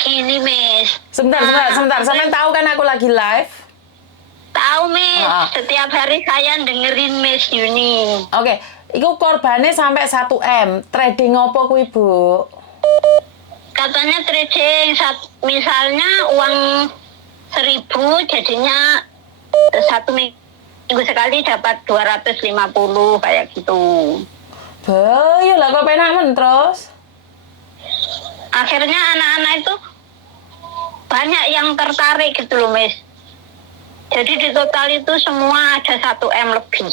gini, Miss. Sebentar. Sampean tahu kan aku lagi live? Tahu, Miss. Setiap hari saya dengerin Miss Yuni. Oke, itu korbannya sampai 1 M. Trading apa kuwi, Bu? Katanya trading, misalnya uang 1.000 jadinya 1 minggu sekali dapat 250 kayak gitu. Bahaya lah kok penak men terus. Akhirnya anak-anak itu banyak yang tertarik gitu loh, Miss. Jadi di total itu semua ada 1 M lebih.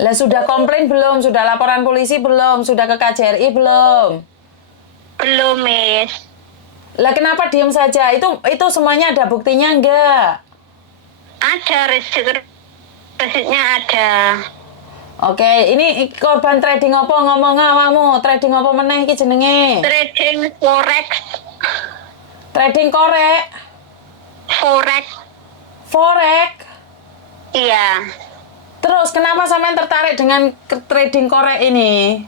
Lah sudah komplain belum? Sudah laporan polisi belum? Sudah ke KJRI belum? Belum, Miss. Lah kenapa diem saja? Itu semuanya ada buktinya enggak? Ada resitnya ada. Oke, ini korban trading apa ngomong awakmu? Trading apa meneh iki jenenge? Trading forex. Trading korek. Forex. Iya. Terus kenapa sampean tertarik dengan trading korek ini?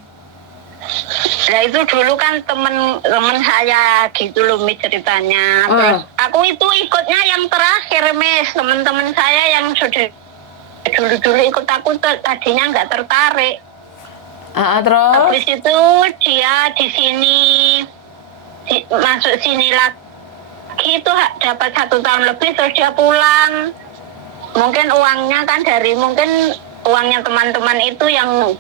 Nah itu dulu kan temen saya gitu loh, Miss, ceritanya. Terus aku itu ikutnya yang terakhir, Miss. Temen-temen saya yang sudah dulu ikut aku tadinya nggak tertarik. Terus? Habis itu dia di sini masuk sini lagi itu dapat 1 tahun lebih, terus dia pulang. Mungkin uangnya kan mungkin uangnya teman-teman itu yang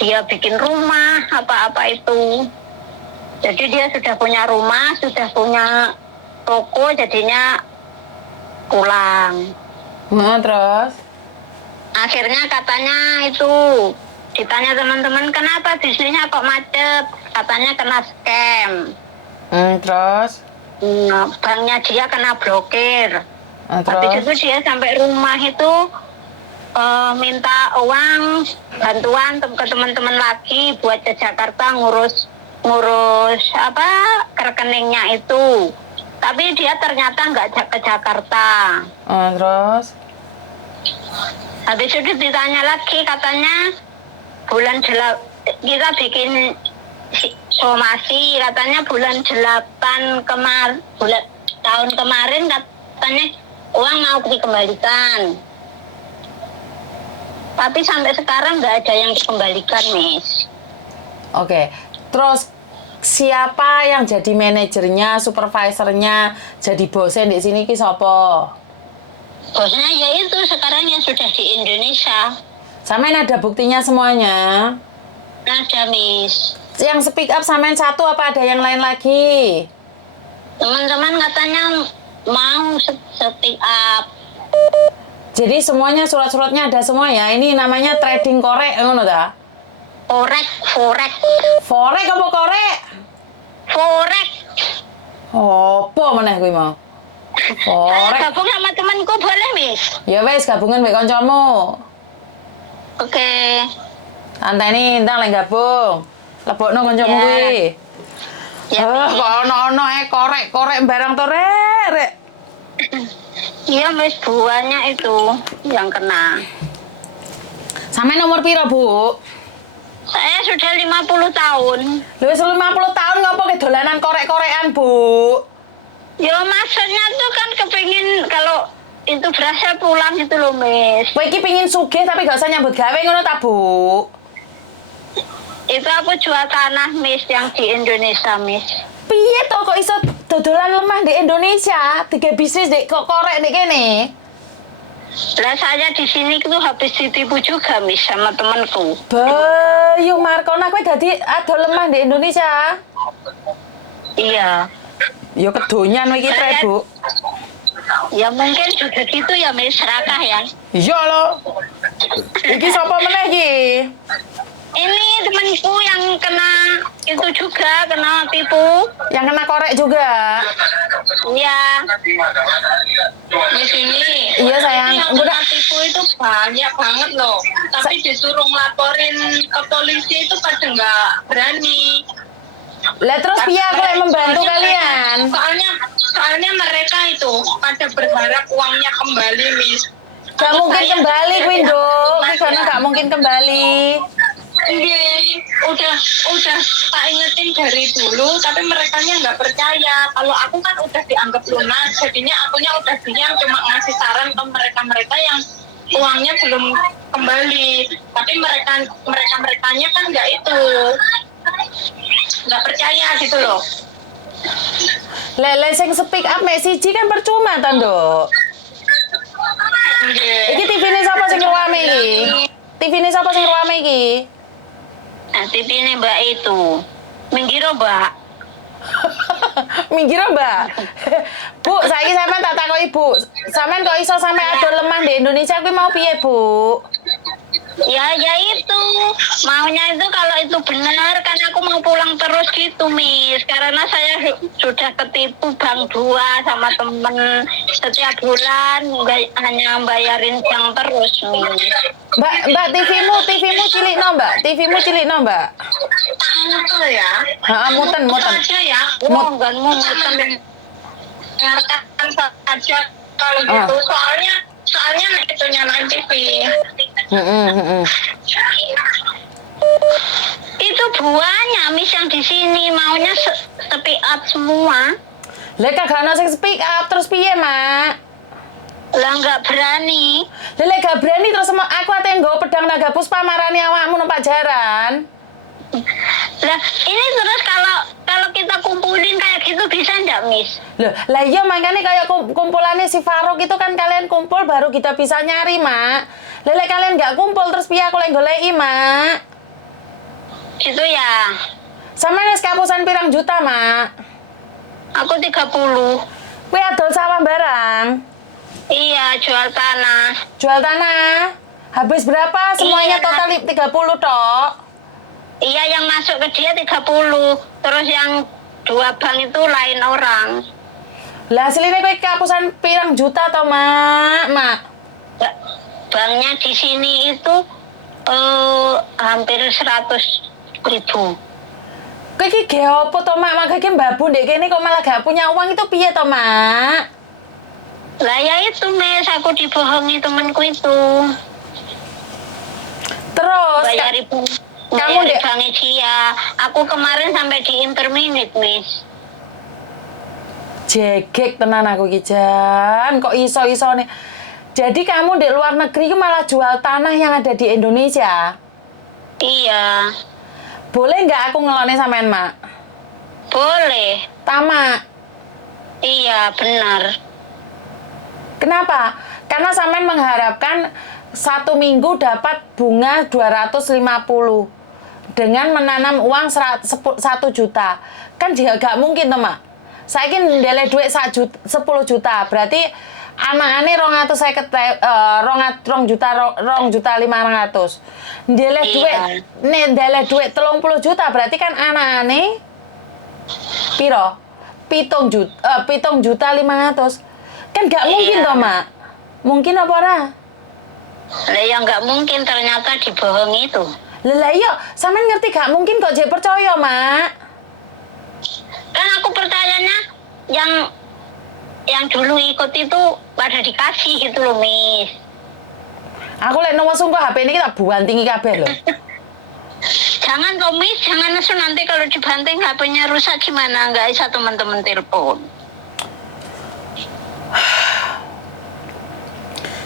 dia bikin rumah apa-apa itu. Jadi dia sudah punya rumah, sudah punya toko, jadinya pulang. Terus? Akhirnya katanya itu ditanya teman-teman, kenapa bisnisnya kok macet? Katanya kena scam. Terus? Banknya dia kena blokir. Terus? Habis itu dia sampai rumah itu minta uang bantuan ke teman-teman lagi buat ke Jakarta ngurus ke rekeningnya itu. Tapi dia ternyata nggak ke Jakarta. Terus? Habis itu ditanya lagi, katanya kita bikin somasi, katanya bulan 8 tahun kemarin katanya uang mau dikembalikan. Tapi sampai sekarang nggak ada yang dikembalikan, Miss. Oke, terus siapa yang jadi manajernya, supervisornya, jadi bosnya di sini ki sapa? Bosnya ya itu sekarang yang sudah di Indonesia. Sampean ada buktinya semuanya? Ada, Miss. Yang speak up sampean satu apa ada yang lain lagi? Teman-teman katanya mau speak up. Jadi semuanya surat-suratnya ada semua ya? Ini namanya trading korek, ngono ta? Forex. Forex apa korek? Forex. Apa meneh kuwi mau? Saya gabung sama temanku boleh, Miss? Ya wes gabungan mbek kancamu. Oke. Anteni entar lek gabung. Lebokno kancamu kuwi. Ya. Kok ono-ono korek barang to rek. Iya, Miss, buahnya itu yang kena. Sampai nomor piro, Bu? Saya sudah 50 tahun. Lu wis 50 tahun ngopo ke dolanan korek-korekan, Bu? Ya maksudnya tuh kan kepingin kalau itu berasa pulang gitu loh, Miss. Kowe iki pengin sugih tapi gak usah nyambut gawe ngono ta, Bu? Itu aku jual tanah, Miss, yang di Indonesia, Miss. Piye to kok iso dodolan lemah di Indonesia? Tiga bisnis dek kok korek dek kene. Lah saya di sini tuh habis ditipu juga, Miss, sama temanku. Bayu Markona kowe dadi ado lemah di Indonesia. Iya. Ya kedonyan iki tre, Bu. Ya mungkin juga gitu ya, Miss, serakah ya. Iya lo. Iki sapa meneh iki? Ini temanku yang kena itu juga, kena tipu. Yang kena korek juga. Iya. Di sini. Iya sayang. Yang kena tipu itu banyak banget loh. Tapi disuruh ngelaporin ke polisi itu pada nggak berani. Lah terus piye aku yang membantu kalian? Soalnya mereka itu pada berharap uangnya kembali, Miss. Gak mungkin kembali, Windo. Ini karena gak mungkin kembali. Iya, udah tak ingetin dari dulu, tapi merekanya nggak percaya. Kalau aku kan udah dianggap lunas, jadinya akunya udah diam, cuma ngasih saran ke mereka yang uangnya belum kembali. Tapi merekanya kan nggak itu, nggak percaya gitu loh. Lele sing speak up mek siji kan percuma to, Nduk. Nggih. Iki TV-ne sapa sing ruame iki? TV-ne sapa sing ruame iki? Nah, TV-ne Mbak itu. Minggiro, Mbak. Minggir Mbak. Bu, saiki sampean tak takoki, Bu. Sampean kok iso sampe adol lemah di Indonesia kuwi mau piye, Bu? Ya itu maunya itu kalau itu benar kan aku mau pulang terus gitu Miss, karena saya sudah ketipu bank 2 sama temen setiap bulan hanya bayarin bank terus Miss. Mbak TV-mu cilikno, Mbak. TV-mu cilikno, Mbak. Muter ya? Heeh, muten. Aja ya. Enggak mau muten. Dengarkan saja kalau gitu. Soalnya itu nyalain TV. Itu buahnya Miss yang di sini maunya speak up semua. Lah kagak ono sing speak up terus piye, Mak? Lah nggak berani. Lek gak berani terus aku ate nggawa pedang naga puspa marani awakmu numpak jaran. Lah ini terus kalau kita kumpulin kayak gitu bisa nggak Miss? Loh, lah iya makanya kayak kumpulannya si Faruk itu kan kalian kumpul baru kita bisa nyari, Mak. Lek kalian nggak kumpul terus piye aku lek goleki, Mak? Gitu ya. Sama wis kapusan pirang juta, Mak? Aku 30. Kuwi adol sawah barang. Iya, jual tanah. Jual tanah. Habis berapa? Semuanya Iya. total 30 tok. Iya, yang masuk ke dia 30. Terus yang 2 bank itu lain orang. Lah asline kowe kapusan pirang juta to, Mak? Banknya di sini itu hampir 100.000. Kowe iki ge opo to, Mak? Mak iki mbabu ndek kene kok malah gak punya uang itu piye to, Mak? Lah ya itu Miss, aku dibohongi temanku itu. Terus Bayar ibu. kamu Bayar dek banknya dia. Aku kemarin sampai di interminute Miss. jegek tenan aku iki Jan. Kok iso-isone. Jadi kamu di luar negeri itu malah jual tanah yang ada di Indonesia. Iya. Boleh nggak aku ngelone sampean, Mak? Boleh. Tamak. Iya, benar. Kenapa? Karena sampean mengharapkan 1 minggu dapat bunga 250 dengan menanam uang 1 juta. Kan juga gak mungkin toh, Mak. Saiki ndeleh dhuwit 10 juta. Berarti anakane 2 juta 500. Ndeleh dhuwit ndeleh dhuwit 30 juta berarti kan anakane piro? 7 juta 500. Kan gak mungkin toh, Mak. Mungkin apa ora? Lah ya nggak mungkin, ternyata dibohongi itu. Lah iya, sampean ngerti gak mungkin kok jek percaya, Mak. Kan aku percayanya yang dulu ikut itu pada dikasih gitu loh, Miss. Aku lek nomor sungguh HP ini kita bantingi kabeh lho. Jangan kok, Miss, jangan nesu, nanti kalau dibanting HP-nya rusak gimana? Nggak bisa teman-teman telepon.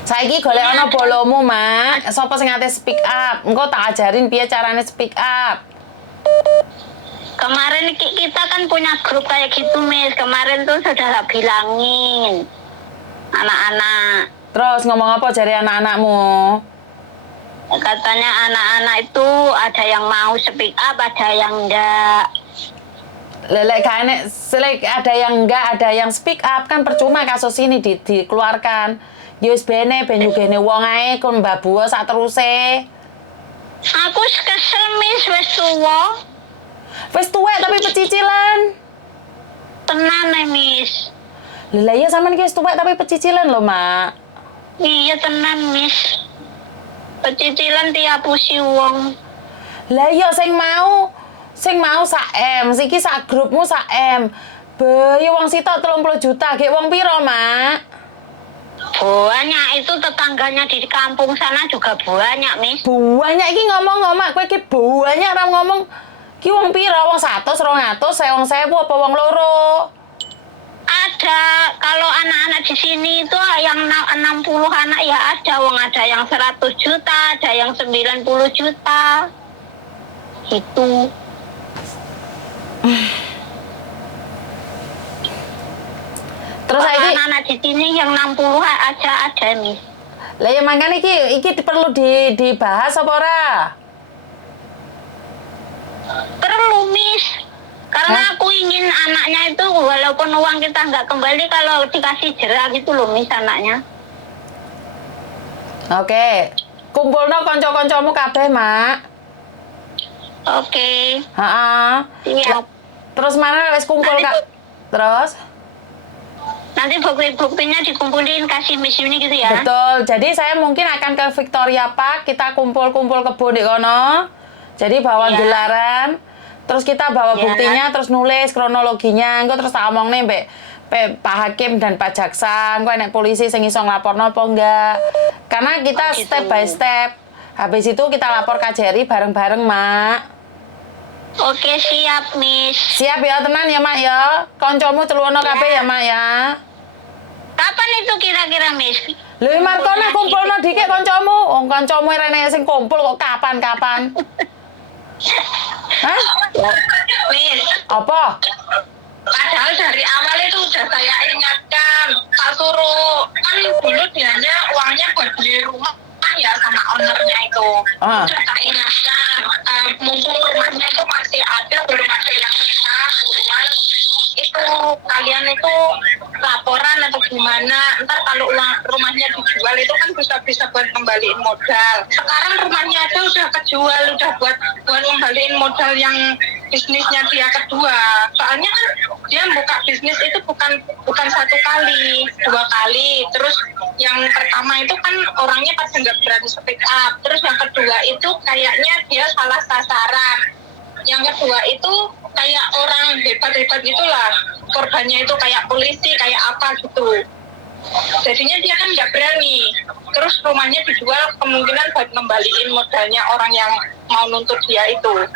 Saiki golek ana bolomu, Mak. Sapa sing ate speak up? Engko tak ajarin piye carane speak up. Kemarin kita kan punya grup kayak gitu, Miss. Kemarin tuh sudah bilangin anak-anak. Terus ngomong apa jari anak-anakmu? Katanya anak-anak itu ada yang mau speak up, ada yang enggak. Lelek kane, selek ada yang enggak, ada yang speak up kan percuma kasus ini dikeluarkan. Ya wis bene ben nyugene wong ae kon mbabuo sak teruse. Aku kesel, Miss, wis tuwa. Wis tuwek tapi pecicilan. Tenan, Miss. Lah iya sampean iki wis tuwek tapi pecicilan lho, Mak. Iya tenan, Miss. Pecicilan tiap usi wong. Lah iya sing mau sak M, siki sak grupmu sak M. Be, ya wong sitok 30 juta, gek wong piro, Mak? Banyak, itu tetangganya di kampung sana juga banyak, Miss. Banyak iki ngomong-ngomong, kowe iki banyak ra ngomong. Ki wong pira? Wong 100, 200, wong 1000 apa wong loro? Ada, kalau anak-anak di sini itu yang 60 anak ya ada yang 100 juta, ada yang 90 juta. Gitu. Terus Kalau saiki anak-anak di sini yang 60 aja ada, Miss. lah ya mangkane iki perlu dibahas apa ora? Perlu, Miss. Karena aku ingin anaknya itu walaupun uang kita nggak kembali kalau dikasih jerah gitu loh, Miss, anaknya. Oke. Kumpulno kanca-kancamu kabeh, Mak. Oke. Heeh. Siap. Terus mana wis kumpul Nanti Kak? Terus? Nanti bukti-buktinya dikumpulin kasih Miss Yuni gitu ya. Betul. Jadi saya mungkin akan ke Victoria Park, kita kumpul-kumpul kebun di kono. Jadi bawa Iya. gelaran, terus kita bawa Iya. buktinya, terus nulis kronologinya. Engko terus tak omongne mbek Pak Hakim dan Pak Jaksa, engko enek polisi sing iso nglaporno apa enggak. Karena kita Oh, gitu. step by step. Habis itu kita lapor KJRI bareng-bareng, Mak. Oke, siap, Miss. Siap ya, tenan ya, Mak ya. Koncomu celuwono kabeh ya, Mak ya. Kapan itu kira-kira, Miss? Lho Markona kumpulno dikek kancamu. Wong kancamu rene sing kumpul kok kapan-kapan. Hah? Miss, Apa? padahal dari awal itu udah saya ingatkan, Pak Suruh, kan dulu dianya uangnya buat beli rumah ya sama ownernya itu. Ah. Udah tak ingatkan, mumpung rumahnya itu masih ada, belum ada yang bisa jual, itu kalian itu laporan atau gimana, ntar kalau rumahnya dijual itu kan bisa buat kembaliin modal. Sekarang rumahnya aja udah kejual, udah buat kembaliin modal yang bisnisnya dia kedua. Soalnya kan dia buka bisnis itu bukan 1 kali, 2 kali. Terus yang pertama itu kan orangnya pada nggak berani speak up. Terus yang kedua itu kayaknya dia salah sasaran. Yang kedua itu kayak orang hebat-hebat gitulah. Korbannya itu kayak polisi, kayak apa gitu. Jadinya dia kan nggak berani. Terus rumahnya dijual kemungkinan buat ngembaliin modalnya orang yang mau nuntut dia itu.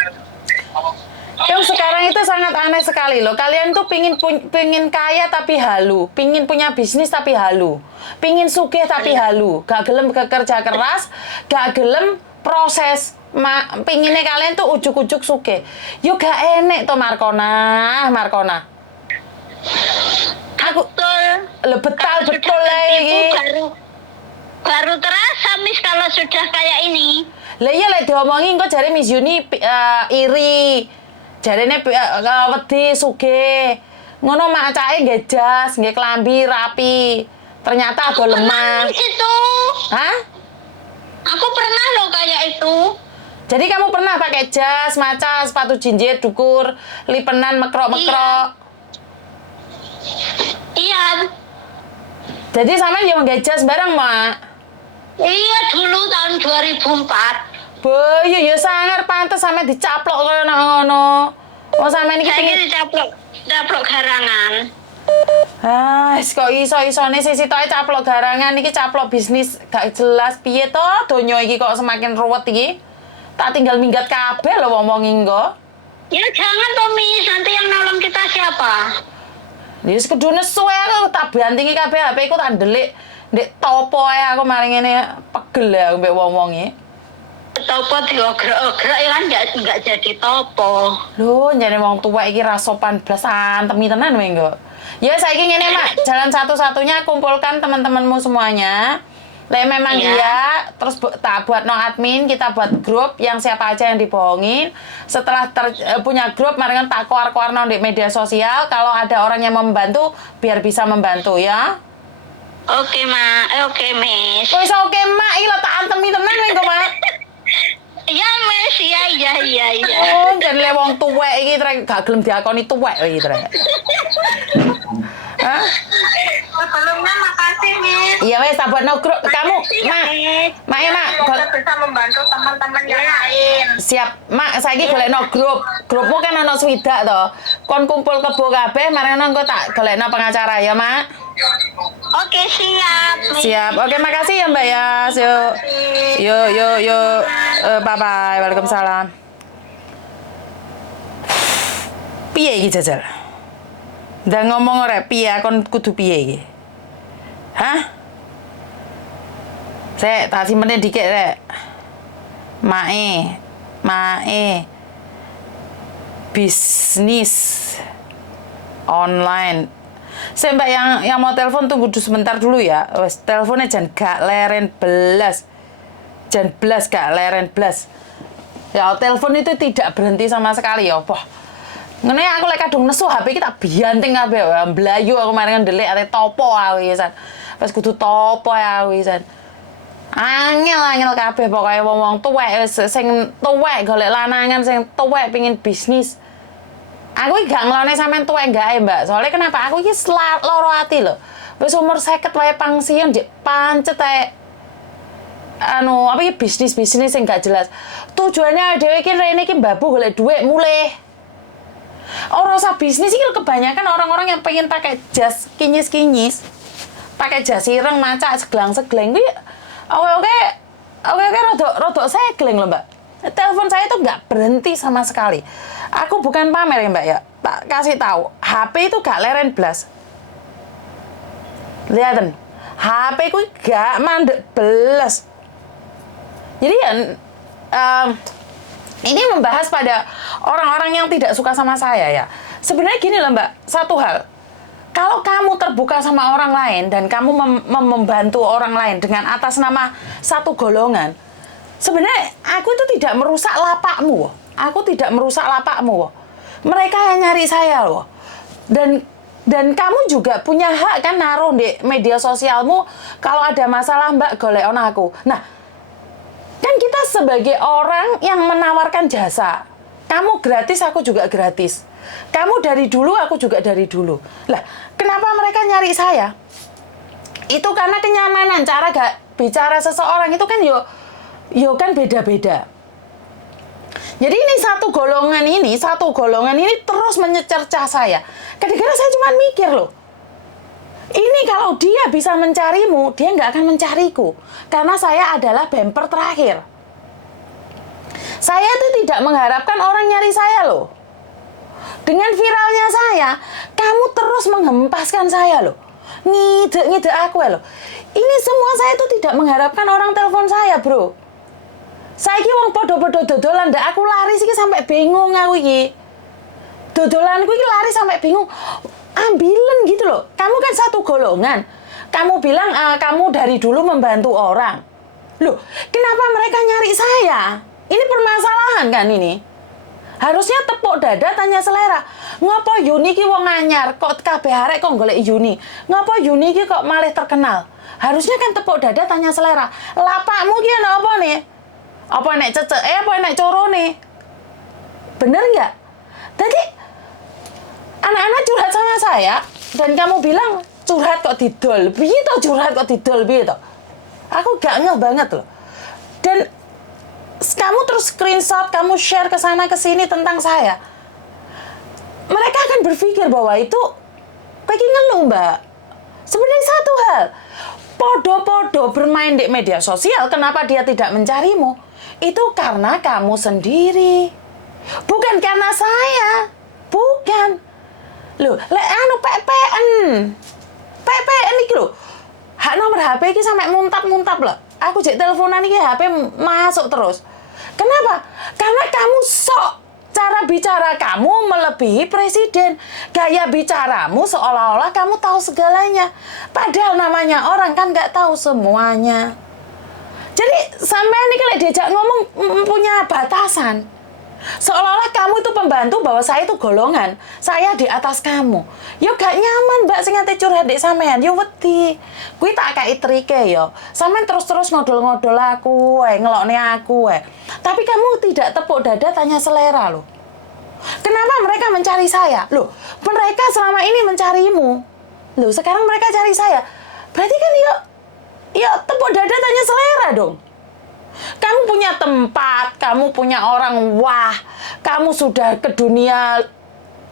Yang sekarang itu sangat aneh sekali loh. Kalian tuh pingin kaya tapi halu, pingin punya bisnis tapi halu, pingin sugih tapi halu, gak gelem kerja keras, gak gelem proses. Pinginnya kalian tuh ujuk-ujuk sugih. Yo gak enek to Markona. Aku Betul. betul lah iki. Baru terasa, Miss, kalau sudah kayak ini. Lah iya lek diomongi engko jare Miss Yuni iri. Jarene wedi sugih. Ngono macake nggih jas, nggih klambi rapi. Ternyata agak lemah. Miss, itu. Hah? Aku pernah loh kayak itu. Jadi kamu pernah pakai jas, maca, sepatu jinjit, dukur, lipenan mekrok-mekrok. Iya. Jadi sampean yo nggih jas bareng, Mak. Iya, dulu tahun 2004. Boy, ya sangar pantes sampe dicaplok kaya ngono. Oh sampean iki Saya pengin caplok garangan. kok iso-isone sisi toke caplok garangan iki caplok bisnis gak jelas piye to donya iki kok semakin ruwet iki. Tak tinggal minggat kabeh lho ngomongi engko. Ya jangan toh, Miss, nanti yang nolong kita siapa? Wis kudune suwe aku tak bantingi kabeh HP ku tak ndelik ndek topo ae aku mari ngene pegel ya mbek wong-wong iki. Topo diogrek-ogrek ya kan nggak jadi topo. Lho, jane wong tuwa iki ra sopan blas antemi tenan wae engko. Ya saiki ngene, Mak, jalan satu-satunya kumpulkan teman-temanmu semuanya. Lek memang iya, terus tak buat no admin, kita buat grup yang siapa aja yang dibohongin. Setelah punya grup, mari kan tak keluar-keluar di media sosial. Kalau ada orang yang membantu, biar bisa membantu ya. Oke, Mak. Oke, Miss. Wis oke, Mak, iki lho tak antemi tenan wae engko, Mak. Iya, Miss. Iya. Oh, jadi lek wong tuwek iki trek gak gelem diakoni tuwek iki trek. Hah? Sebelumnya makasih, Miss. Iya wes, tak buat no grup. Kamu, Mak. Mak ya, Mak. Semoga bisa membantu teman-teman yang lain. Siap, Mak, saiki golekno grup. Grupmu kan ana swidak to. Kon kumpul kebo kabeh, mari ngono engko tak golekno pengacara ya, Mak. Oke, siap. Siap. Oke, makasih ya Mbak Yas. Yuk. Yuk. Bye-bye. Waalaikumsalam. Piye iki jajal? Ndak ngomong ora piye kon kudu piye iki? Hah? Sek, tak simpenin dikit rek. Mae. Bisnis online. Saya Mbak yang mau telepon tunggu sebentar dulu ya. Wes teleponnya jangan gak leren belas. Jangan belas gak leren belas. Ya telepon itu tidak berhenti sama sekali ya, Poh. Ngene aku lek kadung nesu HP iki tak bianting kabeh. Mblayu aku kemarin ndelik ate topo aku ya, San. Wes kudu topo ya aku ya, San. Angel kabeh pokoke wong-wong tuwek sing tuwek golek lanangan sing tuwek pengin bisnis. Aku iki gak ngelone sampean tuwek gak Mbak. Soalnya kenapa? Aku iki loro ati lho. Wis umur 50 wae pangsiun jek pancet ae apa iki bisnis sing gak jelas. Tujuannya dhewe iki rene iki mbabu golek dhuwit mulih. Ora usah bisnis iki kebanyakan orang-orang yang pengen pakai jas kinyis-kinyis. Pakai jas ireng macak seglang-segleng kuwi oke rodok segleng lho Mbak. Telepon saya itu nggak berhenti sama sekali. Aku bukan pamer ya Mbak ya. Tak kasih tahu, HP itu gak leren blas. Lihatin, HP ku gak mandek belas. Jadi ya, ini membahas pada orang-orang yang tidak suka sama saya ya. Sebenarnya gini loh Mbak, satu hal. Kalau kamu terbuka sama orang lain dan kamu membantu orang lain dengan atas nama satu golongan, sebenarnya aku itu tidak merusak lapakmu. Aku tidak merusak lapakmu. Mereka yang nyari saya loh. Dan kamu juga punya hak kan naruh di media sosialmu kalau ada masalah Mbak golek on aku. Nah, kan kita sebagai orang yang menawarkan jasa. Kamu gratis, aku juga gratis. Kamu dari dulu, aku juga dari dulu. Lah, kenapa mereka nyari saya? Itu karena kenyamanan cara gak bicara seseorang itu kan yo kan beda-beda. Jadi ini satu golongan ini terus mencerca saya. Kadang-kadang saya cuma mikir loh. Ini kalau dia bisa mencarimu, dia nggak akan mencariku. Karena saya adalah bumper terakhir. Saya itu tidak mengharapkan orang nyari saya loh. Dengan viralnya saya, kamu terus menghempaskan saya loh. Ngide aku loh. Ini semua saya itu tidak mengharapkan orang telepon saya, bro. Saiki wong podo-podo dodolan ndak aku lari sih sampai bingung aku iki. Dodolanku iki lari sampai bingung. Ambilen gitu loh. Kamu kan satu golongan. Kamu bilang kamu dari dulu membantu orang. Loh, kenapa mereka nyari saya? Ini permasalahan kan ini. Harusnya tepuk dada tanya selera. Ngopo Yuni ki wong anyar kok kabeh arek kok golek Yuni? Ngopo Yuni ki kok malah terkenal? Harusnya kan tepuk dada tanya selera. Lapakmu ki ana apa nih? Apa nek ceceke apa nek corone? Bener nggak? Tadi anak-anak curhat sama saya dan kamu bilang curhat kok didol. Piye to curhat kok didol piye to? Aku gak ngeh banget loh. Dan kamu terus screenshot, kamu share ke sana ke sini tentang saya. Mereka akan berpikir bahwa itu kayak ngeluh, Mbak. Sebenarnya satu hal. Podo-podo bermain di media sosial, kenapa dia tidak mencarimu? Itu karena kamu sendiri. Bukan karena saya. Bukan. Loh, PPN iki lho. Hak nomor HP iki sampai muntap-muntap loh. Aku jek teleponan iki HP masuk terus. Kenapa? Karena kamu sok cara bicara kamu melebihi presiden. Gaya bicaramu seolah-olah kamu tahu segalanya. Padahal namanya orang kan nggak tahu semuanya. Jadi sampai ini kalau diajak ngomong punya batasan. Seolah-olah kamu itu pembantu bahwa saya itu golongan. Saya di atas kamu. Yo gak nyaman Mbak sing ate curhat dek sampean. Yo wedi. Kuwi tak kei trike yo. Sampean terus-terus ngodol-ngodol aku, ngelokne aku. Tapi kamu tidak tepuk dada tanya selera loh. Kenapa mereka mencari saya? Loh, mereka selama ini mencarimu. Loh, sekarang mereka cari saya. Berarti kan yo tepuk dada tanya selera dong. Kamu punya tempat, kamu punya orang, wah, kamu sudah ke dunia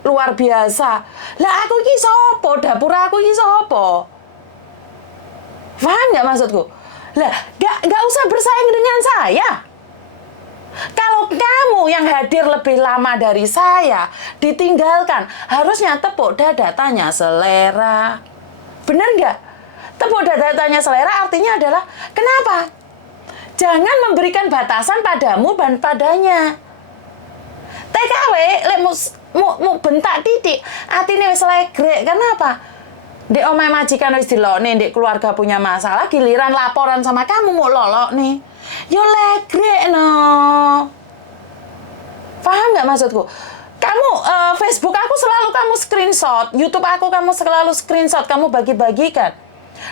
luar biasa. Lah aku iki sopo, dapur aku iki sopo. Paham nggak maksudku? Lah, nggak usah bersaing dengan saya. Kalau kamu yang hadir lebih lama dari saya, ditinggalkan, harusnya tepuk dada tanya selera. Bener nggak? Tepuk dada tanya selera artinya adalah, kenapa? Jangan memberikan batasan padamu dan padanya. TKW, lek mau bentak titik, atine wis legrek. Kenapa? Dek omahe majikan wis dilokne, dek keluarga punya masalah, giliran laporan sama kamu mau lolok nih. Yo legrek no. Paham nggak maksudku? Kamu Facebook aku selalu kamu screenshot, YouTube aku kamu selalu screenshot, kamu bagi-bagikan.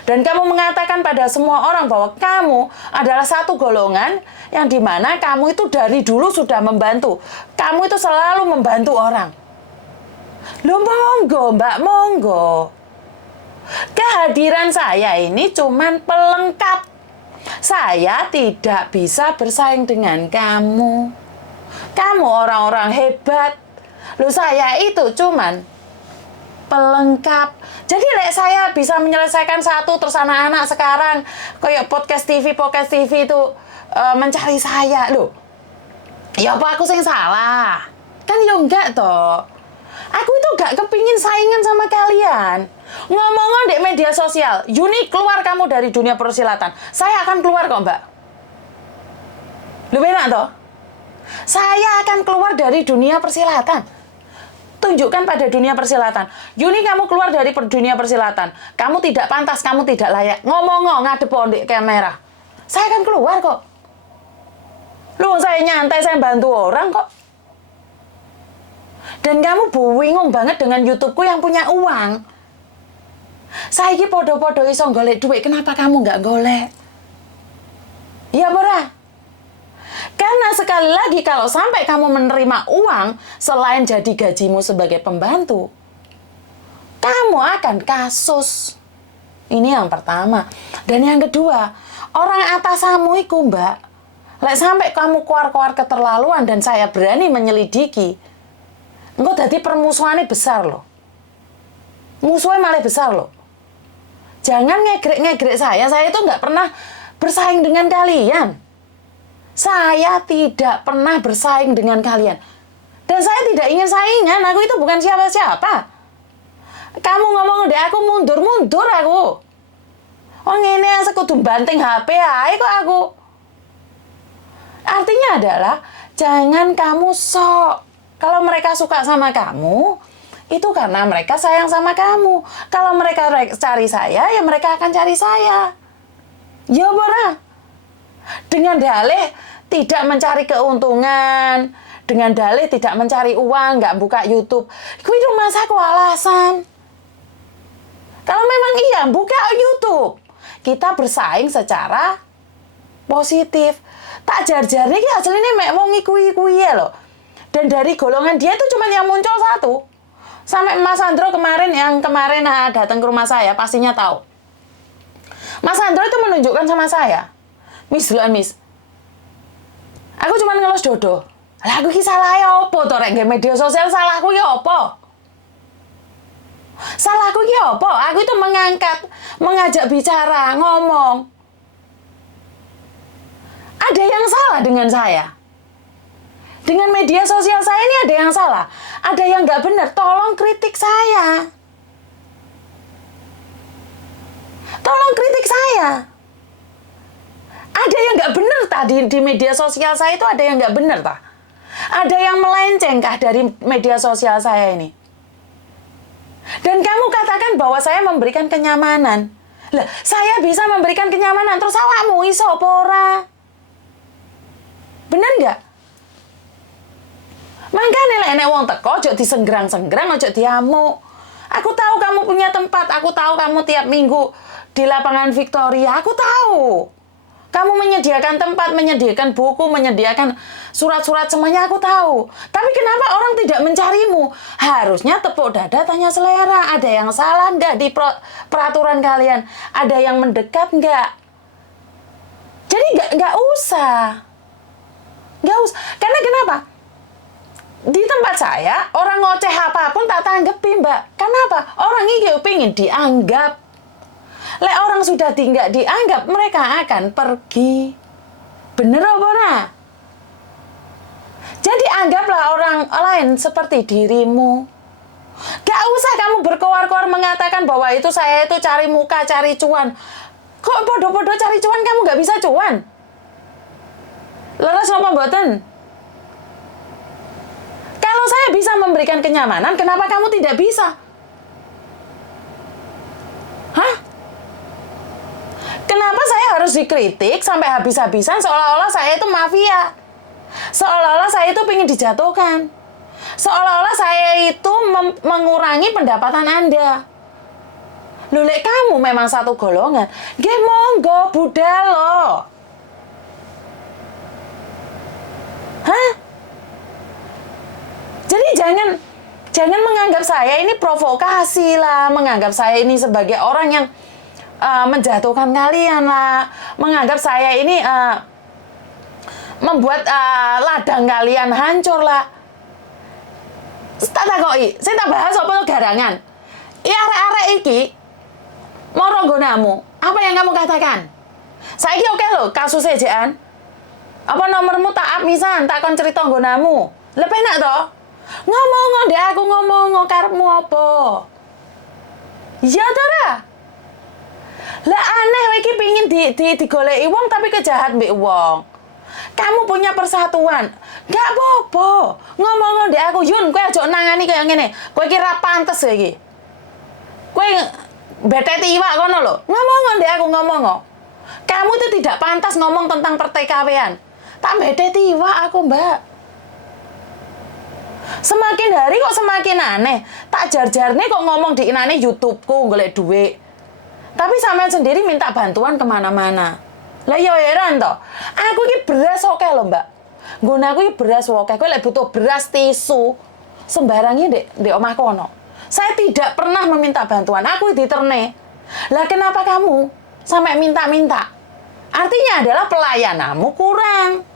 Dan kamu mengatakan pada semua orang bahwa kamu adalah satu golongan yang dimana kamu itu dari dulu sudah membantu. Kamu itu selalu membantu orang. Loh monggo mbak, monggo. Kehadiran saya ini cuman pelengkap. Saya tidak bisa bersaing dengan kamu. Kamu orang-orang hebat. Loh saya itu cuman pelengkap. Jadi saya bisa menyelesaikan satu, terus anak-anak sekarang kayak podcast TV itu mencari saya. Loh, ya apa aku yang salah? Kan ya enggak toh. Aku itu gak kepingin saingan sama kalian. Ngomong di media sosial, Yuni keluar kamu dari dunia persilatan. Saya akan keluar kok mbak. Lebih enak toh? Saya akan keluar dari dunia persilatan. Tunjukkan pada dunia persilatan. Yuni kamu keluar dari dunia persilatan. Kamu tidak pantas, kamu tidak layak. Ngomong ngadep di kamera. Saya akan keluar kok. Loh saya nyantai, saya bantu orang kok. Dan kamu bingung banget dengan YouTubeku yang punya uang. Saiki podo-podo iso golek duit, kenapa kamu nggak golek? Iya Bora. Karena sekali lagi kalau sampai kamu menerima uang selain jadi gajimu sebagai pembantu, kamu akan kasus. Ini yang pertama. Dan yang kedua, orang atasamu iku mbak, lek sampai kamu keluar-keluar keterlaluan dan saya berani menyelidiki, engko dadi permusuhannya besar loh. Musuhnya malah besar loh. Jangan ngegrek-ngegrek saya itu nggak pernah bersaing dengan kalian. Saya tidak pernah bersaing dengan kalian. Dan saya tidak ingin saingan, aku itu bukan siapa-siapa. Kamu ngomong deh aku mundur-mundur aku. Oh ini yang sekutu banting HP ae kok aku. Artinya adalah, jangan kamu sok. Kalau mereka suka sama kamu, itu karena mereka sayang sama kamu. Kalau mereka cari saya, ya mereka akan cari saya. Ya Bora. Dengan dalih tidak mencari keuntungan, dengan dalih tidak mencari uang, nggak buka YouTube. Itu masaku alasan. Kalau memang iya, buka YouTube. Kita bersaing secara positif. Tak jar-jar ini aslinya mek wong iku-iku ya loh. Dan dari golongan dia itu cuma yang muncul satu. Sampai Mas Andro kemarin datang ke rumah saya, pastinya tahu. Mas Andro itu menunjukkan sama saya, Miss, aku cuma ngelos dodo. Lah aku ki salah ya opo to rek media sosial, salahku ya opo? Salahku ki opo? Aku itu mengajak bicara, ngomong. Ada yang salah dengan saya. Dengan media sosial saya ini ada yang salah. Ada yang nggak benar, tolong kritik saya. Tolong kritik saya. Ada yang nggak benar tadi di media sosial saya itu, ada yang nggak benar tak? Ada yang melenceng kah dari media sosial saya ini? Dan kamu katakan bahwa saya memberikan kenyamanan. Lah, saya bisa memberikan kenyamanan, terus awakmu iso apa ora? Bener nggak? Makanya lek nek wong teko ojo disenggrang-senggrang, ojo diamuk. Aku tahu kamu punya tempat, aku tahu kamu tiap minggu di lapangan Victoria, aku tahu. Kamu menyediakan tempat, menyediakan buku, menyediakan surat-surat, semuanya aku tahu. Tapi kenapa orang tidak mencarimu? Harusnya tepuk dada tanya selera. Ada yang salah nggak di peraturan kalian? Ada yang mendekat nggak? Jadi nggak usah. Nggak usah. Karena kenapa? Di tempat saya, orang ngoceh apapun tak tanggepi, Mbak. Kenapa? Orang ini pingin dianggap. Lek orang sudah nggak dianggap, mereka akan pergi. Bener apa ora? Jadi anggaplah orang lain seperti dirimu. Gak usah kamu berkoar-koar mengatakan bahwa itu saya itu cari muka, cari cuan. Kok bodoh-bodoh cari cuan kamu gak bisa cuan? Leres napa mboten? Kalau saya bisa memberikan kenyamanan, kenapa kamu tidak bisa? Hah? Kenapa saya harus dikritik sampai habis-habisan seolah-olah saya itu mafia? Seolah-olah saya itu ingin dijatuhkan. Seolah-olah saya itu mengurangi pendapatan Anda. Loh, lek kamu memang satu golongan, nggih monggo budal loh. Hah? Jadi jangan menganggap saya ini provokasi lah, menganggap saya ini sebagai orang yang menjatuhkan kalian lah, menganggap saya ini membuat ladang kalian hancur lah. Tak takoki, saya tak bahas apa tuh garangan. Arek-arek iki moro nggonamu. Apa yang kamu katakan? Saiki oke lho, kasus ejekan. Apa nomormu tak misan, tak kon cerita nggonamu. Lha penak to? Ngomong ndek aku ngomong karepmu apa? Ya ta ra? Lah aneh kowe iki pengin digoleki wong tapi kejahat mbek wong. Kamu punya persatuan. Gak apa-apa. Ngomong ndek aku, Yun, kowe aja nangani kaya ngene. Kowe iki ra pantes iki. Kowe beteti iwak kono lho. Ngomong ndek aku ngomong. Kamu itu tidak pantas ngomong tentang pertikaian. Tak beteti iwak aku, Mbak. Semakin hari kok semakin aneh. Tak jar-jarne kok ngomong di inane YouTube-ku golek duit. Tapi sampean sendiri minta bantuan kemana-mana. Lah ya heran toh. Aku iki beras oke lho, Mbak. Nggon aku iki beras oke. Kowe lek butuh beras tisu sembarangnya ndek omah kono. Saya tidak pernah meminta bantuan. Aku diterne. Lah kenapa kamu sampai minta-minta? Artinya adalah pelayananmu kurang.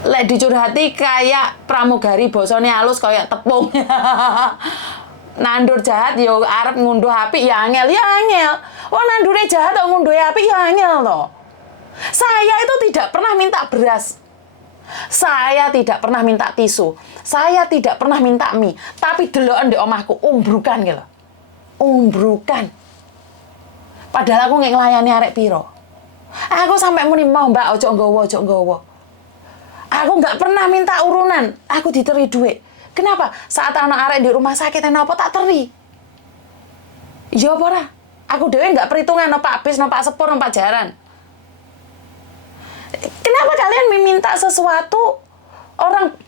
Lek dicurhati kayak pramugari bosone halus kayak tepung. Nandur jahat yo arep ngunduh api ya angel. Wong nandure jahat kok ngunduh api ya angel to. Saya itu tidak pernah minta beras. Saya tidak pernah minta tisu. Saya tidak pernah minta mie, tapi deloken ndek omahku umbrukan gitu. Umbrukan. Padahal aku nggak nglayani arek piro. Aku sampai muni mau Mbak ojo nggowo. Aku nggak pernah minta urunan. Aku diteri duit. Kenapa? Saat anak arek di rumah sakit apa tak teri? Ya apa ora? Aku dhewe nggak perhitungan no Pak Bis, no Pak Sepur, no Pak Jaran. Kenapa kalian meminta sesuatu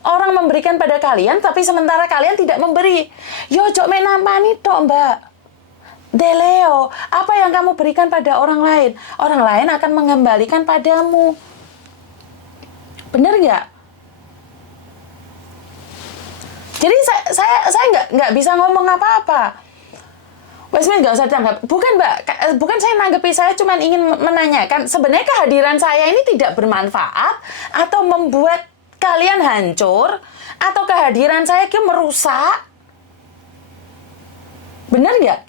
orang memberikan pada kalian tapi sementara kalian tidak memberi? Yo ojo mek nampani tok, Mbak. Deleo, apa yang kamu berikan pada orang lain akan mengembalikan padamu. Bener nggak? Jadi saya nggak bisa ngomong apa-apa. Wes nggak usah dianggap. Bukan Mbak, bukan saya nanggepi. Saya cuma ingin menanyakan sebenarnya kehadiran saya ini tidak bermanfaat atau membuat kalian hancur atau kehadiran saya itu merusak. Bener nggak?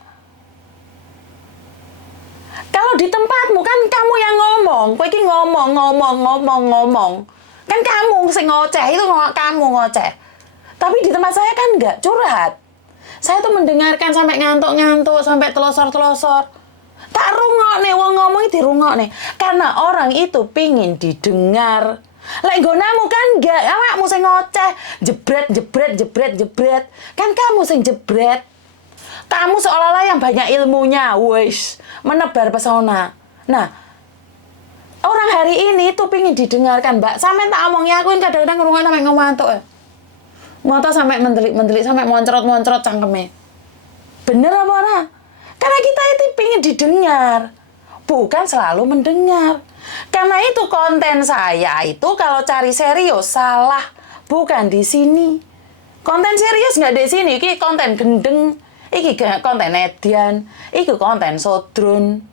Kalau di tempatmu kan kamu yang ngomong, kowe iki ngomong. Kan kamu sing ngoceh, itu kamu ngoceh. Tapi di tempat saya kan enggak curhat. Saya tuh mendengarkan sampai ngantuk-ngantuk, sampai telosor-telosor. Tak rungokne wong ngomong dirungokne. Karena orang itu pingin didengar. Lek nggonamu kan enggak, awakmu sing ngoceh, jebret. Kan kamu sing jebret. Kamu seolah-olah yang banyak ilmunya, wis, menebar pesona. Nah, orang hari ini tuh pingin didengarkan, Mbak. Sampai tak omongnya aku kadang-kadang ngrungokno sampai ngantuk. Mata sampai mendelik, sampai moncrot cangkeme. Bener apa ora? Karena kita itu pingin didengar, bukan selalu mendengar. Karena itu konten saya itu kalau cari serius salah, bukan di sini. Konten serius nggak di sini, iki konten gendeng, iki konten edian, iki konten sodrun.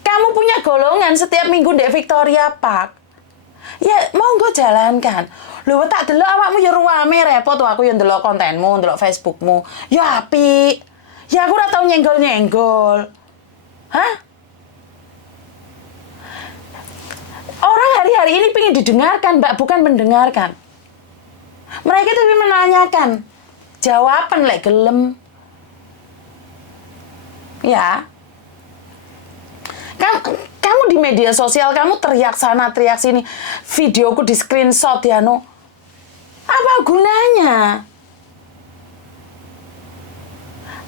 Kamu punya golongan setiap minggu di Victoria Park. Ya, monggo jalankan. Lho tak delok awakmu ya ruame repot tuh aku yang delok kontenmu, delok Facebookmu. Ya apik. Ya aku ora tau nyenggol-nyenggol. Hah? Orang hari-hari ini pengen didengarkan, Mbak, bukan mendengarkan. Mereka tuh menanyakan. Jawaban lek gelem. Ya. Kamu di media sosial, kamu teriak sana, teriak sini. Videoku di screenshot ya, no. Apa gunanya?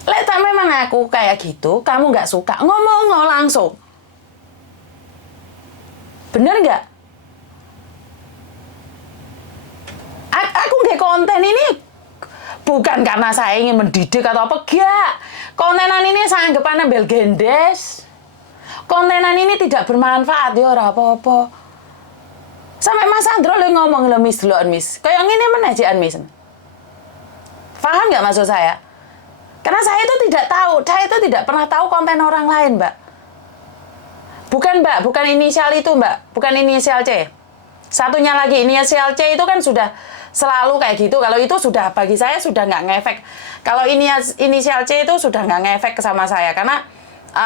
Lek tak memang aku kayak gitu, kamu nggak suka, ngomong langsung. Bener nggak? Aku nggak konten ini bukan karena saya ingin mendidik atau apa, nggak. Kontenan ini saya anggap aneh bel gendes. Kontenan ini tidak bermanfaat, ya ora apa-apa. Sampai Mas Andro le ngomong lo Miss, kayak ngene menajian Miss. Paham nggak maksud saya? Karena saya itu tidak tahu, saya itu tidak pernah tahu konten orang lain, Mbak. Bukan, Mbak, bukan inisial itu, Mbak. Bukan inisial C. Satunya lagi, inisial C itu kan sudah selalu kayak gitu. Kalau itu sudah, bagi saya sudah nggak ngefek. Kalau inisial C itu sudah nggak ngefek sama saya. Karena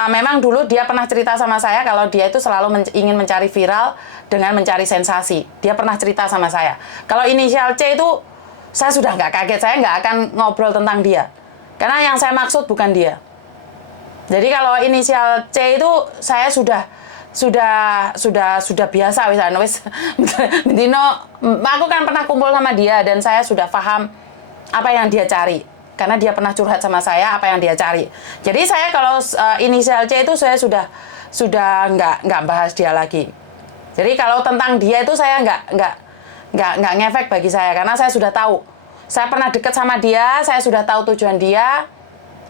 memang dulu dia pernah cerita sama saya kalau dia itu selalu ingin mencari viral dengan mencari sensasi. Dia pernah cerita sama saya. Kalau inisial C itu, saya sudah nggak kaget. Saya nggak akan ngobrol tentang dia. Karena yang saya maksud bukan dia. Jadi kalau inisial C itu saya sudah biasa wis Dino, aku kan pernah kumpul sama dia dan saya sudah paham apa yang dia cari. Karena dia pernah curhat sama saya apa yang dia cari. Jadi saya kalau inisial C itu saya sudah nggak bahas dia lagi. Jadi kalau tentang dia itu saya nggak ngefek bagi saya karena saya sudah tahu. Saya pernah dekat sama dia, saya sudah tahu tujuan dia,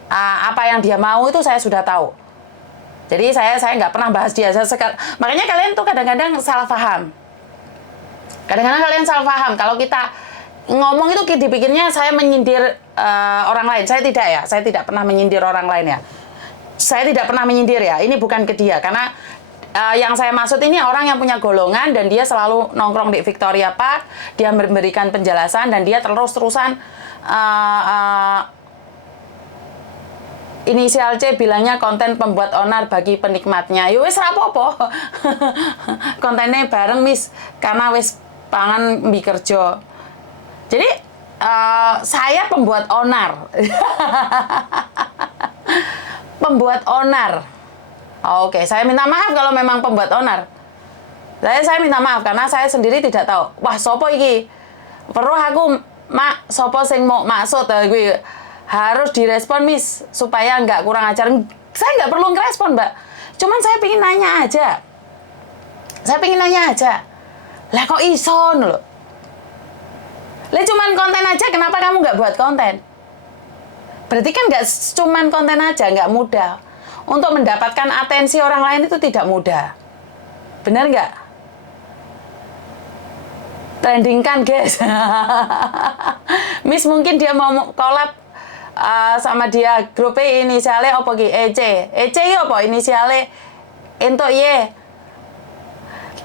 apa yang dia mau itu saya sudah tahu. Jadi saya nggak pernah bahas dia. Makanya kalian tuh kadang-kadang salah paham. Kadang-kadang kalian salah paham. Kalau kita ngomong itu dipikirnya saya menyindir orang lain. Saya tidak ya. Saya tidak pernah menyindir orang lain ya. Saya tidak pernah menyindir ya. Ini bukan ke dia. Karena yang saya maksud ini orang yang punya golongan dan dia selalu nongkrong di Victoria Park, dia memberikan penjelasan dan dia terus-terusan inisial C bilangnya konten pembuat onar bagi penikmatnya. Ya wis rapopo. Kontennya bareng Miss karena wis pangan mbi kerja. Jadi saya pembuat onar. Pembuat onar. Oke, saya minta maaf kalau memang pembuat onar. Saya minta maaf karena saya sendiri tidak tahu. Wah, sopo iki? Perlu aku sopo sing mau maksud gue harus direspon Miss supaya nggak kurang ajar. Saya nggak perlu ngerespon, Mbak. Cuman saya pengen nanya aja. Lah kok ison loh? Lah cuman konten aja, kenapa kamu nggak buat konten? Berarti kan nggak cuman konten aja, nggak mudah. Untuk mendapatkan atensi orang lain itu tidak mudah. Benar nggak? Trending kan, guys. Miss mungkin dia mau collab sama dia. Grup inisialnya apa ki? EC. EC ya apa inisialnya? Entuk ye.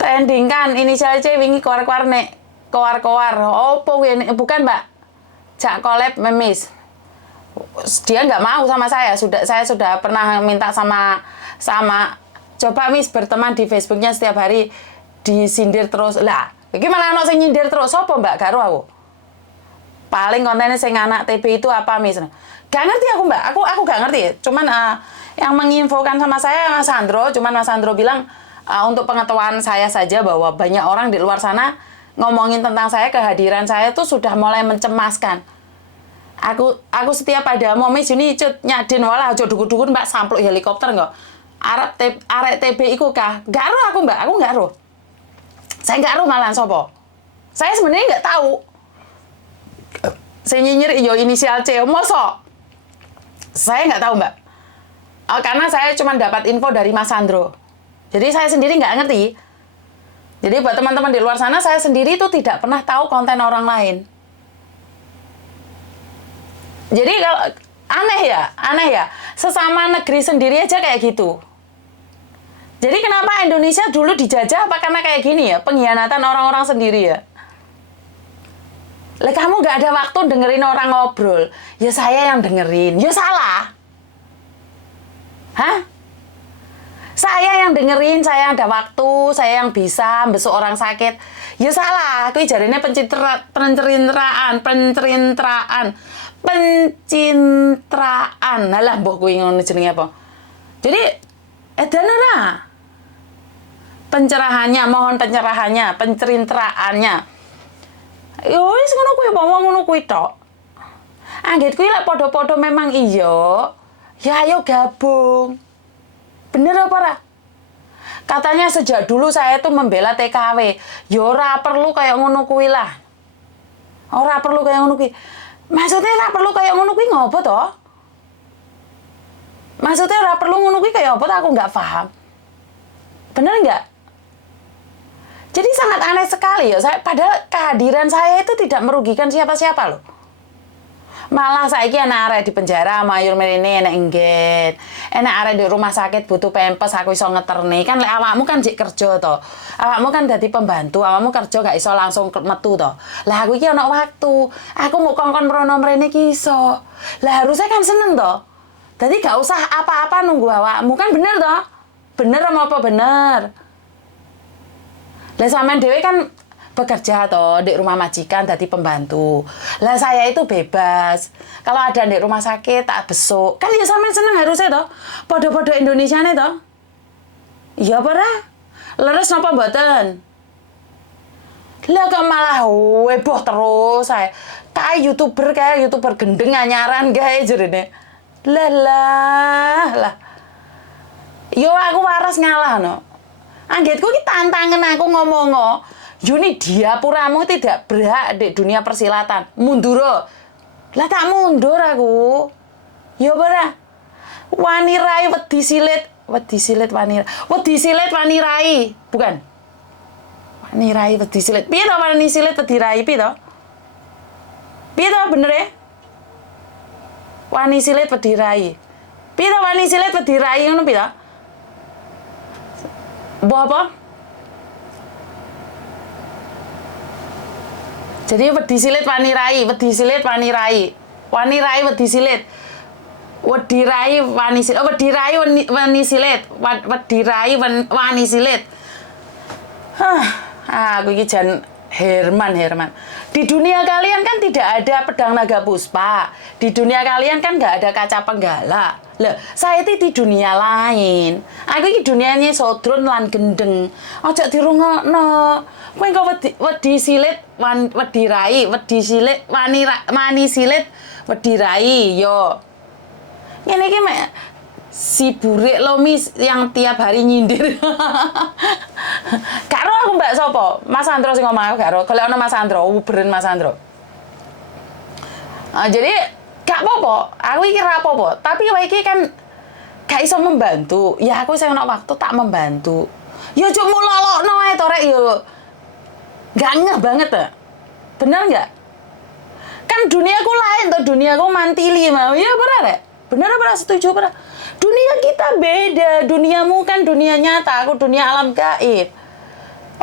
Trending kan inisialnya C wingi keluar-keluar nek. Keluar-keluar. Opo bukan, Mbak? Jak collab Miss. Dia nggak mau sama saya. Saya sudah pernah minta sama coba Miss berteman di Facebooknya setiap hari disindir terus. Lah, gimana anak sing nyindir terus? Sopo Mbak? Gak aku. Paling kontennya sing anak TB itu apa Miss? Gak ngerti aku Mbak. Aku gak ngerti. Cuman yang menginfokan sama saya Mas Andro. Cuman Mas Andro bilang untuk pengetahuan saya saja bahwa banyak orang di luar sana ngomongin tentang saya, kehadiran saya itu sudah mulai mencemaskan. Aku setiap ada mau Miss ini nyadin walah aja dukun-dukun Mbak sampluk helikopter enggak. Arek TB iku kah? Gak ero aku Mbak, aku gak ero. Saya gak ero malahan sopo. Saya sebenarnya nggak tahu. Saya nyinyir yo inisial C, mosok. Saya nggak tahu Mbak. Karena saya cuma dapat info dari Mas Andro. Jadi saya sendiri nggak ngerti. Jadi buat teman-teman di luar sana, saya sendiri itu tidak pernah tahu konten orang lain. Jadi kalau aneh ya, sesama negeri sendiri aja kayak gitu. Jadi kenapa Indonesia dulu dijajah apa karena kayak gini ya, pengkhianatan orang-orang sendiri ya? Lah kamu nggak ada waktu dengerin orang ngobrol. Ya saya yang dengerin. Ya salah. Hah? Saya yang dengerin, saya yang ada waktu, saya yang bisa besok orang sakit. Ya salah, kuwi jarine pencitraan. Halah mbah kuwi ngono jenenge apa? Jadi edan ora. Pencerahannya, mohon pencerahannya, pencerintraannya. Yo wis ngono kuwi apa ngono kuwi tok. Anggit kuwi lek padha-padha memang iya. Ya ayo gabung. Bener apa ora? Katanya sejak dulu saya tuh membela TKW. Ya ora perlu kayak ngono kuwi lah. Ora perlu kayak ngono kuwi. Maksudnya ora perlu kayak ngono kuwi ngopo toh? Maksudnya ora perlu ngono kuwi kayak apa toh? Aku nggak paham. Bener nggak? Jadi sangat aneh sekali ya. Padahal kehadiran saya itu tidak merugikan siapa-siapa loh. Malah saiki enak arek di penjara mayur mrene enak engget. Enak arek di rumah sakit butuh pempes aku iso ngeterne. Kan lek awakmu kan jek kerja to. Awakmu kan dadi pembantu, awakmu kerja gak iso langsung metu to. Lah aku iki ana waktu. Aku mau kongkon mrono mrene ki iso. Lah harusnya kan seneng to. Dadi gak usah apa-apa nunggu awakmu kan bener to? Bener apa bener? Lah sampean dhewe kan bekerja toh di rumah majikan dadi pembantu. Lah saya itu bebas. Kalau ada di rumah sakit tak besok. Kan ya sampean seneng harusnya toh. Podo-podo Indonesiane toh. Iya apa ora? Leres napa mboten? Lah kok malah heboh terus saya. Kayak YouTuber gendeng anyaran gae jerene. Lah. Yo aku waras ngalah no. Anggitku ki tantangan aku ngomong Yuni diapuramu tidak berhak di dunia persilatan. Mundur. Lah tak mundur aku. Ya ora. Wani rai wedi silit wani rai. Bukan. Wani rai wedi silit. Piye to wani silit wedi rai piye to? Piye to bener ya? Wani silit wedi rai. Piye to wani silit wedi rai ngono piye to? Mbok apa? Jadi wedi silit wani rai. Wedi rai wedi silit. Wedi rai wani silit. Wani silit. Aku iki jan Herman. Di dunia kalian kan tidak ada pedang naga puspa. Di dunia kalian kan nggak ada kaca penggala. Lah, saya itu di dunia lain. Aku iki duniane sodron lan gendeng. Ojo dirungokno. Kowe engko wedi silit wedi rai, wedi silit wani silit wedi rai yo. Ngene iki mek si burik Lomi yang tiap hari nyindir. Karo aku Mbak sapa? Mas Andro sing ngomong aku karo. Golek ana Mas Andro, uberen Mas Andro. Jadi gak apa-apa, aku iki ra apa-apa, tapi kowe iki kan gak iso membantu. Ya aku sing ana waktu tak membantu. Ya cuk mulolokno ae to rek yo. Gak ngeh banget ta. Bener enggak? Kan duniaku lain to, duniaku mantili mau. Ya bener rek? Bener apa setuju apa? Dunia kita beda, duniamu kan dunia nyata, aku dunia alam gaib.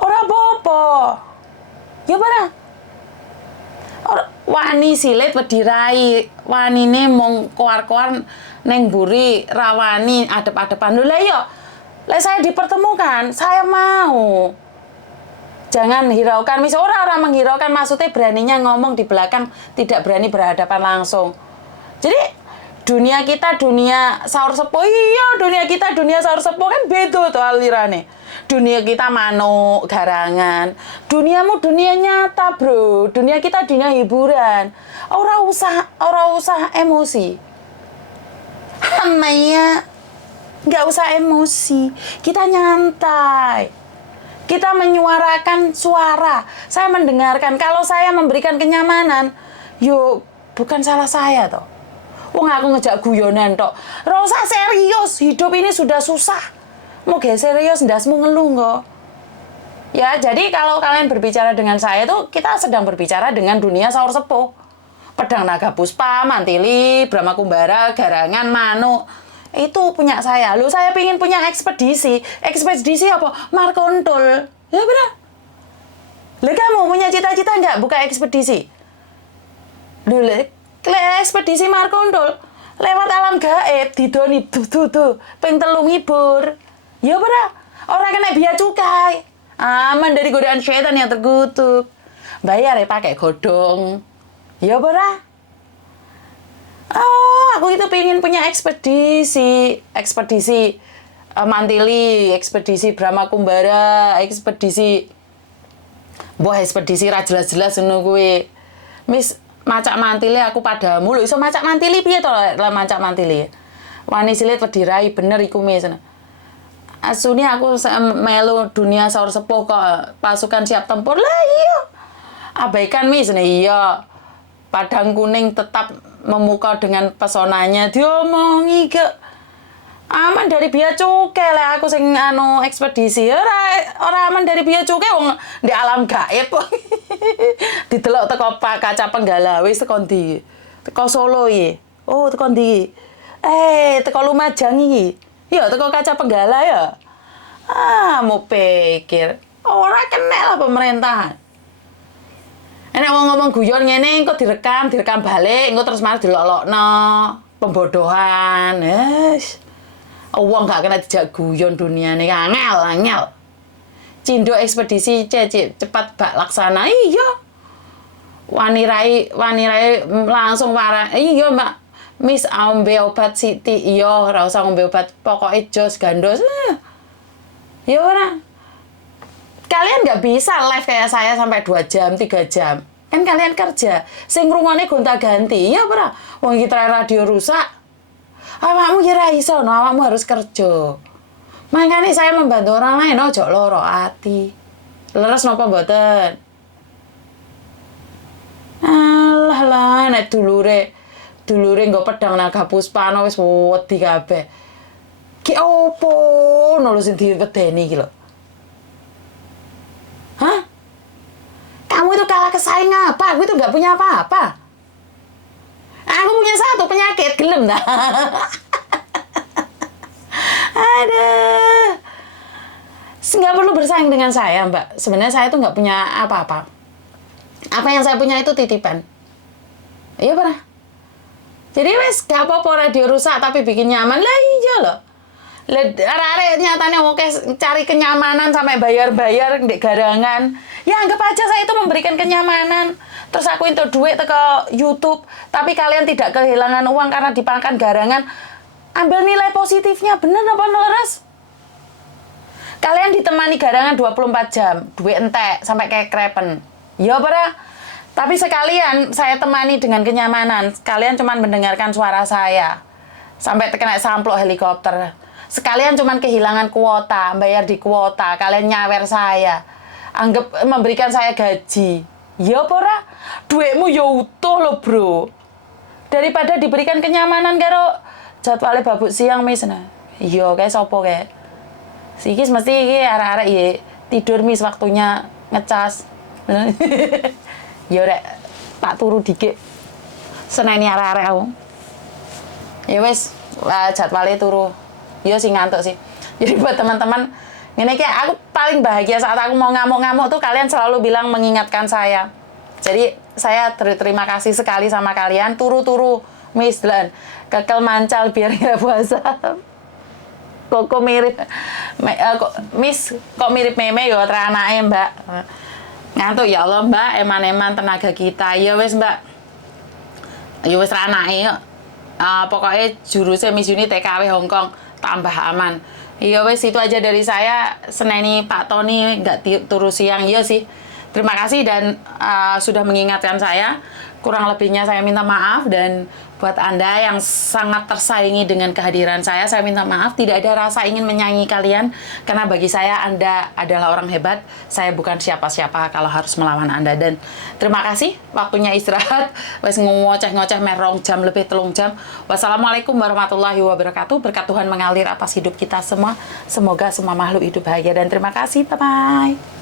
Ora apa-apa. Ya bener? Wani silit wedi rai, wanine mong koar-koar neng buri rawani adep-adepan. Lho lah yo. Lah saya dipertemukan, saya mau. Jangan hiraukan, misalnya orang menghiraukan maksudnya beraninya ngomong di belakang, tidak berani berhadapan langsung. Jadi dunia kita dunia saur sepo, iya dunia kita dunia saur sepo kan beda tuh alirane. Dunia kita manuk, garangan. Duniamu dunia nyata, bro. Dunia kita dunia hiburan. Ora usah emosi. Hamaya, nggak usah emosi. Kita nyantai. Kita menyuarakan suara. Saya mendengarkan. Kalau saya memberikan kenyamanan, yo bukan salah saya toh. Wong aku ngejak guyonan tok. Ora usah serius. Hidup ini sudah susah. Mau gak serius, ndasmu ngeluh kok. Ya, jadi kalau kalian berbicara dengan saya tuh, kita sedang berbicara dengan dunia saur sepuh. Pedang naga puspa, mantili, Brahma Kumbara, garangan, manuk. Itu punya saya. Loh, saya pingin punya ekspedisi. Ekspedisi apa? Markontul. Ya benar. Lah kamu punya cita-cita nggak buka ekspedisi? Dulu ekspedisi Markondol lewat alam gaib didoni tuh ping 3 ngibur. Ya ora, ora kena biaya cukai. Aman dari godaan syaitan yang terkutuk. Bayar ya pakai godong. Ya ora. Oh, aku itu pengen punya ekspedisi Mantili, ekspedisi Brahma Kumbara, ekspedisi ra jelas-jelas ngono kuwi. Mis macak mantile aku padamu lho iso macak mantili piye to lah macak mantili. Wani silit pedirai bener iku mis. Asune aku melu dunia saur sepuh kok pasukan siap tempur lah iya. Abaikan mis nih iya. Padang kuning tetap memukau dengan pesonanya diomongi ke aman dari biaya cukai lah aku sing ekspedisi ora aman dari biaya cukai wong di alam gaib didelok teko kaca penggala wis teko ndi teko Solo iki oh teko ndi teko Lumajang iki ya teko kaca penggala ya mau pikir ora kena lah pemerintahan. Enak wong ngomong guyon ngene engko direkam balik engko terus malah dilolokno pembodohan. Wong gak kena dijak guyon duniane angel. Cindo ekspedisi cepat bak laksana. Iya. Wani rai langsung parah. Iya, Mbak. Miss ombe obat Siti. Iya, ora usah ngombe obat. Pokoke jos gandos. Ya ora. Kalian nggak bisa live kayak saya sampai 2 jam, 3 jam. Kan kalian kerja. Sing ngrungokne gonta-ganti. Ya ora. Wong iki radio rusak. Awakmu kira iso, no, awakmu harus kerja. Makanya saya membantu orang lain, ojo loro ati. Leres napa mboten? Alah lah, nek dulure nggo pedang naga puspana wis wedi kabeh. Ki opo nolo sing diwedeni iki lho. Hah? Kamu itu kalah kesaing apa? Aku itu nggak punya apa-apa. Aku punya satu penyakit, gelem dah. Aduh. Nggak perlu bersaing dengan saya, Mbak. Sebenarnya saya tuh nggak punya apa-apa. Apa yang saya punya itu titipan. Iya pernah. Jadi wes gak apa-apa radio rusak tapi bikin nyaman lah iya loh. Arek nyatanya mau cari kenyamanan sampai bayar-bayar di garangan. Ya anggap aja saya itu memberikan kenyamanan. Terus aku itu duit ke YouTube, tapi kalian tidak kehilangan uang karena dipakan garangan. Ambil nilai positifnya, bener apa leres? Kalian ditemani garangan 24 jam, duit entek sampai kayak krepen. Ya pada. Tapi sekalian saya temani dengan kenyamanan. Kalian cuma mendengarkan suara saya. Sampai kena samplok helikopter. Sekalian cuman kehilangan kuota, bayar di kuota, kalian nyawer saya. Anggap memberikan saya gaji. Ya pora, duitmu ya utuh loh bro. Daripada diberikan kenyamanan karo jadwalnya babuk siang mis nah. Iya kayak sopo kayak. Sikis mesti iki arek-arek ya tidur mis waktunya ngecas. Ya rek, tak turu dikit. Seneni arek-arek aku. Ya wis, jadwalnya turu. Iya sih ngantuk sih. Jadi buat teman-teman, ini kayak aku paling bahagia saat aku mau ngamuk-ngamuk tuh kalian selalu bilang mengingatkan saya. Jadi saya terima kasih sekali sama kalian. Turu-turu, Miss Lan. Kekel mancal biar nggak puasa. Kok mirip, Miss kok mirip meme ya teranake Mbak. Ngantuk ya Allah Mbak, eman-eman tenaga kita. Ya wes Mbak. Ya wes teranake yuk. Pokoknya jurusnya Miss Uni TKW Hongkong. Tambah aman. Iya wes itu aja dari saya. Seneni Pak Tony nggak turu siang. Iya sih. Terima kasih dan sudah mengingatkan saya. Kurang lebihnya saya minta maaf dan buat Anda yang sangat tersaingi dengan kehadiran saya minta maaf. Tidak ada rasa ingin menyaingi kalian karena bagi saya Anda adalah orang hebat. Saya bukan siapa-siapa kalau harus melawan Anda dan terima kasih waktunya istirahat. Wes ngoceh-ngoceh merong jam lebih 3 jam. Wassalamualaikum warahmatullahi wabarakatuh. Berkat Tuhan mengalir atas hidup kita semua. Semoga semua makhluk hidup bahagia dan terima kasih. Bye bye.